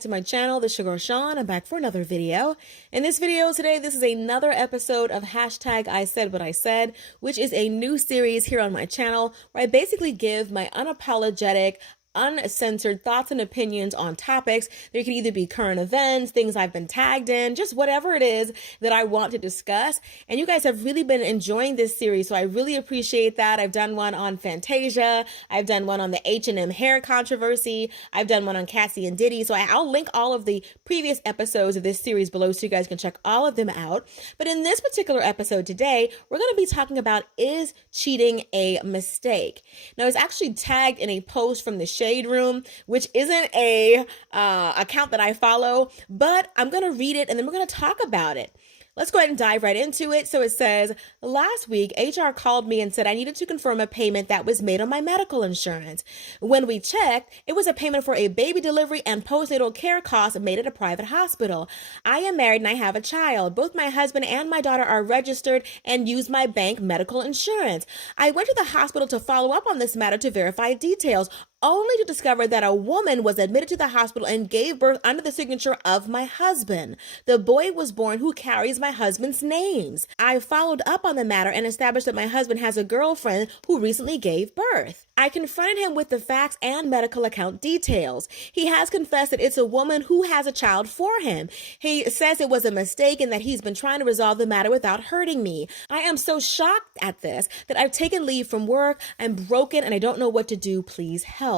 back to my channel, The Sugar Sean. I'm back for another video. In this video today, this is another episode of hashtag I Said What I Said, which is a new series here on my channel where I basically give my unapologetic, uncensored thoughts and opinions on topics. There could either be current events, things I've been tagged in, just whatever it is that I want to discuss. And you guys have really been enjoying this series, so I really appreciate that. I've done one on Fantasia. I've done one on the H&M hair controversy. I've done one on Cassie and Diddy. So I'll link all of the previous episodes of this series below so you guys can check all of them out. But in this particular episode today, we're going to be talking about, is cheating a mistake? Now, it's actually tagged in a post from the Shade Room, which isn't a account that I follow, but I'm going to read it and then we're going to talk about it. Let's go ahead and dive right into it. So it says, last week, HR called me and said I needed to confirm a payment that was made on my medical insurance. When we checked, it was a payment for a baby delivery and postnatal care costs made at a private hospital. I am married and I have a child. Both my husband and my daughter are registered and use my bank medical insurance. I went to the hospital to follow up on this matter to verify details, only to discover that a woman was admitted to the hospital and gave birth under the signature of my husband. The boy was born who carries my husband's names. I followed up on the matter and established that my husband has a girlfriend who recently gave birth. I confronted him with the facts and medical account details. He has confessed that it's a woman who has a child for him. He says it was a mistake and that he's been trying to resolve the matter without hurting me. I am so shocked at this that I've taken leave from work. I'm broken and I don't know what to do. Please help.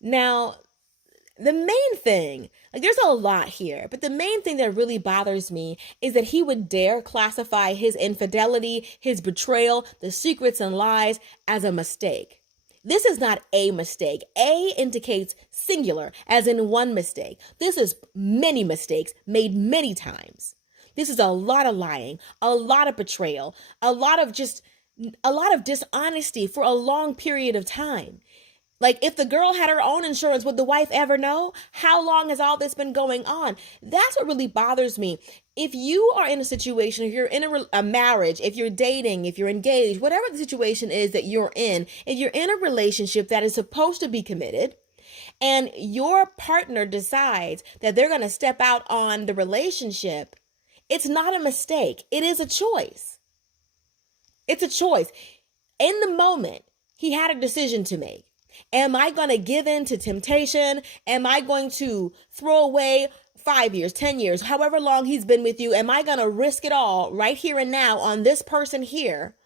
Now, the main thing, there's a lot here, but the main thing that really bothers me is that he would dare classify his infidelity, his betrayal, the secrets and lies as a mistake. This is not a mistake. A indicates singular, as in one mistake. This is many mistakes made many times. This is a lot of lying, a lot of betrayal, a lot of dishonesty for a long period of time. Like, if the girl had her own insurance, would the wife ever know? How long has all this been going on? That's what really bothers me. If you are in a situation, if you're in a marriage, if you're dating, if you're engaged, whatever the situation is that you're in, if you're in a relationship that is supposed to be committed, and your partner decides that they're going to step out on the relationship, it's not a mistake. It is a choice. It's a choice. In the moment, he had a decision to make. Am I going to give in to temptation? Am I going to throw away 5 years, 10 years, however long he's been with you? Am I going to risk it all right here and now on this person here?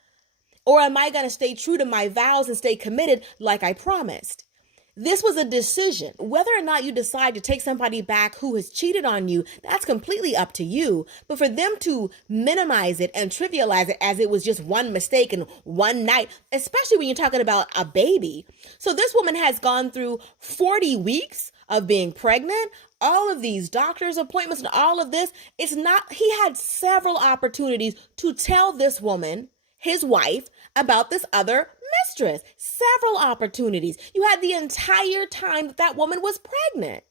Or am I going to stay true to my vows and stay committed like I promised? This was a decision. Whether or not you decide to take somebody back who has cheated on you, that's completely up to you. But for them to minimize it and trivialize it as it was just one mistake and one night, especially when you're talking about a baby. So this woman has gone through 40 weeks of being pregnant, all of these doctor's appointments and all of this. He had several opportunities to tell this woman, his wife, about this other mistress. Several opportunities. You had the entire time that woman was pregnant.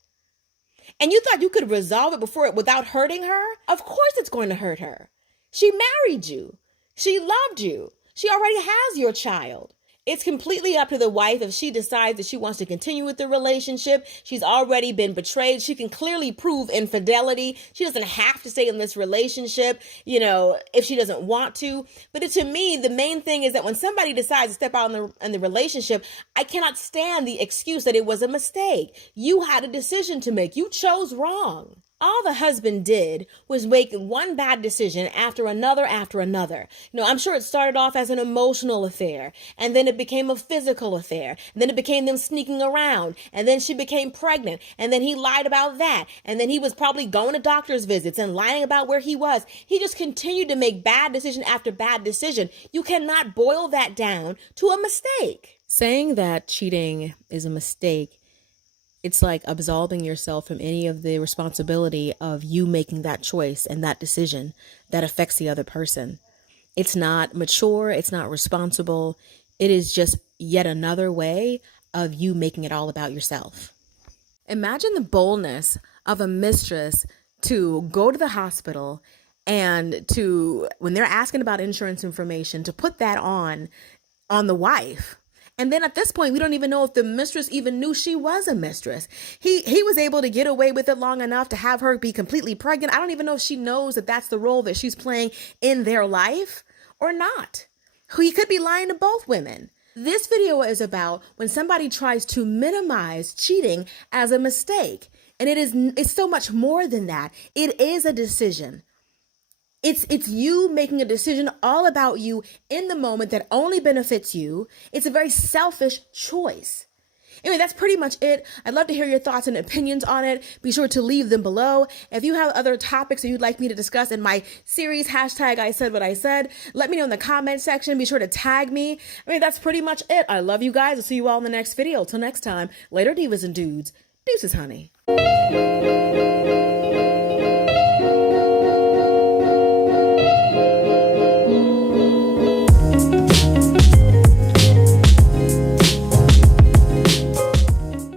And you thought you could resolve it without hurting her? Of course it's going to hurt her. She married you. She loved you. She already has your child. It's completely up to the wife if she decides that she wants to continue with the relationship. She's already been betrayed. She can clearly prove infidelity. She doesn't have to stay in this relationship, if she doesn't want to. But to me, the main thing is that when somebody decides to step out in the relationship, I cannot stand the excuse that it was a mistake. You had a decision to make. You chose wrong. All the husband did was make one bad decision after another after another. I'm sure it started off as an emotional affair, and then it became a physical affair, and then it became them sneaking around, and then she became pregnant, and then he lied about that, and then he was probably going to doctor's visits and lying about where he was. He just continued to make bad decision after bad decision. You cannot boil that down to a mistake. Saying that cheating is a mistake, it's like absolving yourself from any of the responsibility of you making that choice and that decision that affects the other person. It's not mature. It's not responsible. It is just yet another way of you making it all about yourself. Imagine the boldness of a mistress to go to the hospital and when they're asking about insurance information, to put that on the wife. And then at this point, we don't even know if the mistress even knew she was a mistress. He was able to get away with it long enough to have her be completely pregnant. I don't even know if she knows that that's the role that she's playing in their life or not. He could be lying to both women. This video is about when somebody tries to minimize cheating as a mistake. And it's so much more than that. It is a decision. It's you making a decision all about you in the moment that only benefits you. It's a very selfish choice. Anyway, that's pretty much it. I'd love to hear your thoughts and opinions on it. Be sure to leave them below. If you have other topics that you'd like me to discuss in my series, hashtag I said what I said, let me know in the comment section. Be sure to tag me. That's pretty much it. I love you guys. I'll see you all in the next video. Till next time, later divas and dudes. Deuces, honey.